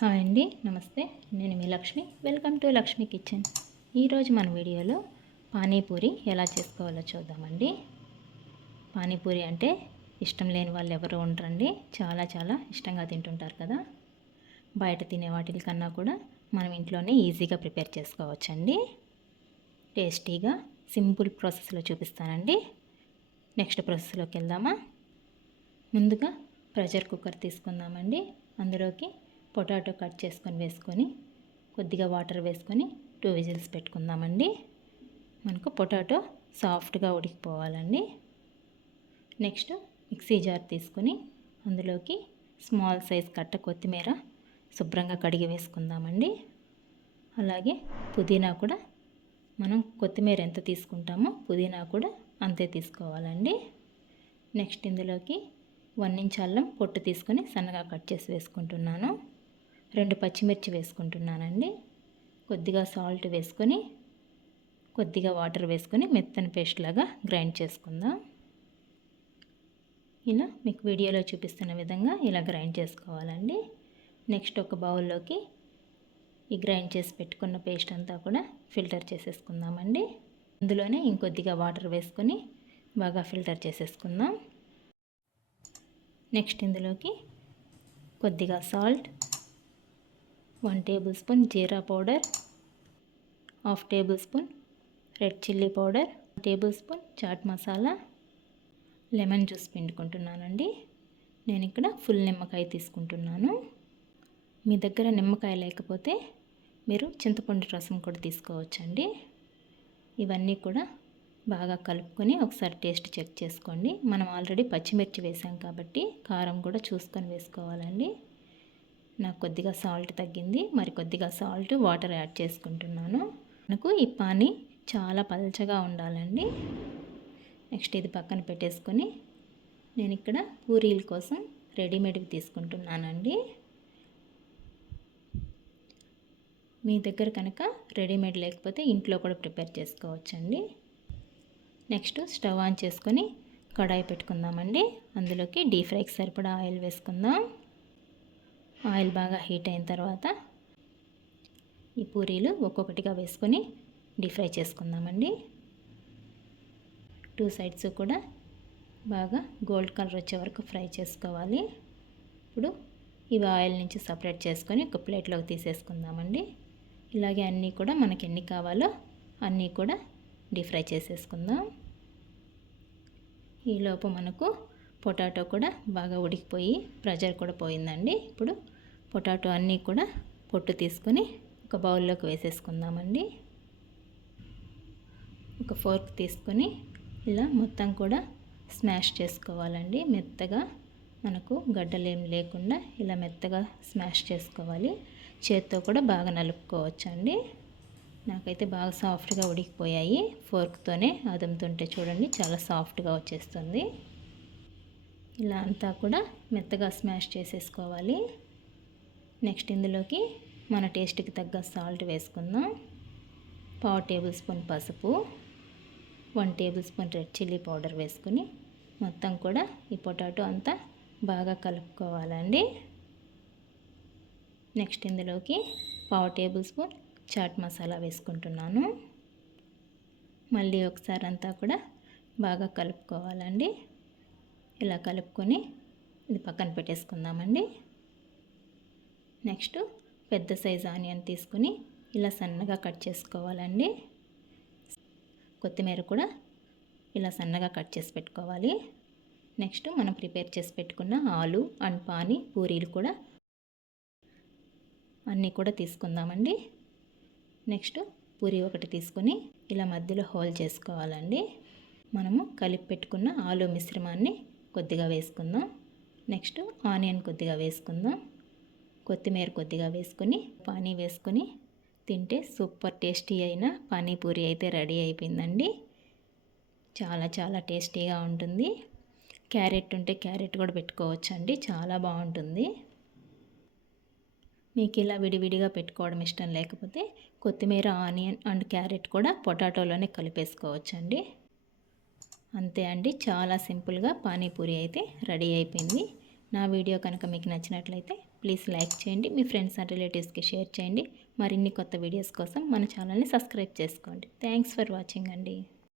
Hi అండి, నమస్తే. నేను మీ Lakshmi. Welcome to Lakshmi kitchen. ఈరోజు మన వీడియోలో పానీపూరి ఎలా చేసుకోవాలో చూద్దామండి. పానీపూరి అంటే ఇష్టం లేని వాళ్ళు ఎవరు ఉండరండి. చాలా ఇష్టంగా తింటుంటారు కదా. బయట తినే వాటి కన్నా కూడా మనం ఇంట్లోనే ఈజీగా ప్రిపేర్ చేసుకోవచ్చండి. టేస్టీగా సింపుల్ ప్రాసెస్లో చూపిస్తానండి. నెక్స్ట్ ప్రాసెస్లోకి వెళ్దామా. ముందుగా ప్రెషర్ కుక్కర్ తీసుకుందామండి. అందులోకి పొటాటో కట్ చేసుకొని వేసుకొని కొద్దిగా వాటర్ వేసుకొని 2 విజిల్స్ పెట్టుకుందామండి. మనకు పొటాటో సాఫ్ట్గా ఉడికిపోవాలండి. నెక్స్ట్ మిక్సీ జార్ తీసుకొని అందులోకి స్మాల్ సైజ్ కట్ట కొత్తిమీర శుభ్రంగా కడిగి వేసుకుందామండి. అలాగే పుదీనా కూడా మనం కొత్తిమీర ఎంత తీసుకుంటామో పుదీనా కూడా అంతే తీసుకోవాలండి. నెక్స్ట్ ఇందులోకి 1 ఇంచ్ అల్లం పొట్టు తీసుకొని సన్నగా కట్ చేసి వేసుకుంటున్నాను. 2 పచ్చిమిర్చి వేసుకుంటున్నానండి. కొద్దిగా సాల్ట్ వేసుకొని కొద్దిగా వాటర్ వేసుకొని మెత్తని పేస్ట్ లాగా గ్రైండ్ చేసుకుందాం. ఇలా మీకు వీడియోలో చూపిస్తున్న విధంగా ఇలా గ్రైండ్ చేసుకోవాలండి. నెక్స్ట్ ఒక బౌల్లోకి ఈ గ్రైండ్ చేసి పెట్టుకున్న పేస్ట్ అంతా కూడా ఫిల్టర్ చేసేసుకుందామండి. అందులోనే ఇంకొద్దిగా వాటర్ వేసుకొని బాగా ఫిల్టర్ చేసేసుకుందాం. నెక్స్ట్ ఇందులోకి కొద్దిగా salt, 1 table spoon jeera powder, 1/2 table spoon red chilli powder, 1 table స్పూన్ చాట్ మసాలా, లెమన్ జ్యూస్ పిండుకుంటున్నానండి. నేను ఇక్కడ ఫుల్ నిమ్మకాయ తీసుకుంటున్నాను. మీ దగ్గర నిమ్మకాయ లేకపోతే మీరు చింతపండు రసం కూడా తీసుకోవచ్చండి. ఇవన్నీ కూడా బాగా కలుపుకొని ఒకసారి టేస్ట్ చెక్ చేసుకోండి. మనం ఆల్రెడీ పచ్చిమిర్చి వేసాం కాబట్టి కారం కూడా చూసుకొని వేసుకోవాలండి. నాకు కొద్దిగా సాల్ట్ తగ్గింది, మరి కొద్దిగా సాల్ట్ వాటర్ యాడ్ చేసుకుంటున్నాను. మనకు ఈ పానీ చాలా పల్చగా ఉండాలండి. నెక్స్ట్ ఇది పక్కన పెట్టేసుకొని నేను ఇక్కడ పూరీల కోసం రెడీమేడ్వి తీసుకుంటున్నానండి. మీ దగ్గర కనుక రెడీమేడ్ లేకపోతే ఇంట్లో కూడా ప్రిపేర్ చేసుకోవచ్చండి. నెక్స్ట్ స్టవ్ ఆన్ చేసుకొని కడాయి పెట్టుకుందామండి. అందులోకి డీప్ ఫ్రైకి సరిపడా ఆయిల్ వేసుకుందాం. ఆయిల్ బాగా హీట్ అయిన తర్వాత ఈ పూరీలు ఒక్కొక్కటిగా వేసుకొని డీప్ ఫ్రై చేసుకుందామండి. 2 సైడ్స్ కూడా బాగా గోల్డ్ కలర్ వచ్చే వరకు ఫ్రై చేసుకోవాలి. ఇప్పుడు ఇవి ఆయిల్ నుంచి సపరేట్ చేసుకొని ఒక ప్లేట్లోకి తీసేసుకుందామండి. ఇలాగే అన్నీ కూడా మనకి ఎన్ని కావాలో అన్నీ కూడా డీప్ ఫ్రై చేసేసుకుందాం. ఈలోపు మనకు పొటాటో కూడా బాగా ఉడికిపోయి ప్రెషర్ కూడా పోయిందండి. ఇప్పుడు పొటాటో అన్నీ కూడా పొట్టు తీసుకొని ఒక బౌల్లోకి వేసేసుకుందామండి. ఒక ఫోర్క్ తీసుకొని ఇలా మొత్తం కూడా స్మాష్ చేసుకోవాలండి. మెత్తగా మనకు గడ్డలేం లేకుండా ఇలా మెత్తగా స్మాష్ చేసుకోవాలి. చేత్తో కూడా బాగా నలుపుకోవచ్చండి. నాకైతే బాగా సాఫ్ట్గా ఉడికిపోయాయి. ఫోర్క్తోనే అదుముతుంటే చూడండి చాలా సాఫ్ట్గా వచ్చేస్తుంది. ఇలా అంతా కూడా మెత్తగా స్మాష్ చేసేసుకోవాలి. నెక్స్ట్ ఇందులోకి మన టేస్ట్కి తగ్గ సాల్ట్ వేసుకుందాం. 1/2 టేబుల్ స్పూన్ పసుపు, 1 table spoon red chilli powder వేసుకుని మొత్తం కూడా ఈ పొటాటో అంతా బాగా కలుపుకోవాలండి. నెక్స్ట్ ఇందులోకి 1/2 టేబుల్ స్పూన్ చాట్ మసాలా వేసుకుంటున్నాను. మళ్ళీ ఒకసారి అంతా కూడా బాగా కలుపుకోవాలండి. ఇలా కలుపుకొని ఇది పక్కన పెట్టేసుకుందామండి. నెక్స్ట్ పెద్ద సైజు ఆనియన్ తీసుకొని ఇలా సన్నగా కట్ చేసుకోవాలండి. కొత్తిమీర కూడా ఇలా సన్నగా కట్ చేసి పెట్టుకోవాలి. నెక్స్ట్ మనం ప్రిపేర్ చేసి పెట్టుకున్న ఆలు అండ్ పానీ పూరీలు కూడా అన్నీ కూడా తీసుకుందామండి. నెక్స్ట్ పూరి ఒకటి తీసుకొని ఇలా మధ్యలో హోల్ చేసుకోవాలండి. మనము కలిపి పెట్టుకున్న ఆలు మిశ్రమాన్ని కొద్దిగా వేసుకుందాం. నెక్స్ట్ ఆనియన్ కొద్దిగా వేసుకుందాం. కొత్తిమీర కొద్దిగా వేసుకొని పానీ వేసుకొని తింటే సూపర్ టేస్టీ అయిన పానీపూరి అయితే రెడీ అయిపోయిందండి. చాలా టేస్టీగా ఉంటుంది. క్యారెట్ ఉంటే క్యారెట్ కూడా పెట్టుకోవచ్చండి, చాలా బాగుంటుంది. మీకు ఇలా విడివిడిగా పెట్టుకోవడం ఇష్టం లేకపోతే కొత్తిమీర, ఆనియన్ అండ్ క్యారెట్ కూడా పొటాటోలోనే కలిపేసుకోవచ్చండి. అంతే అండి, చాలా సింపుల్గా పానీపూరి అయితే రెడీ అయిపోయింది. నా వీడియో కనుక మీకు నచ్చినట్లయితే ప్లీజ్ లైక్ చేయండి, మీ ఫ్రెండ్స్ అండ్ రిలేటివ్స్కి షేర్ చేయండి. మరిన్ని కొత్త వీడియోస్ కోసం మన ఛానల్ని సబ్స్క్రైబ్ చేసుకోండి. థ్యాంక్స్ ఫర్ వాచింగ్ అండి.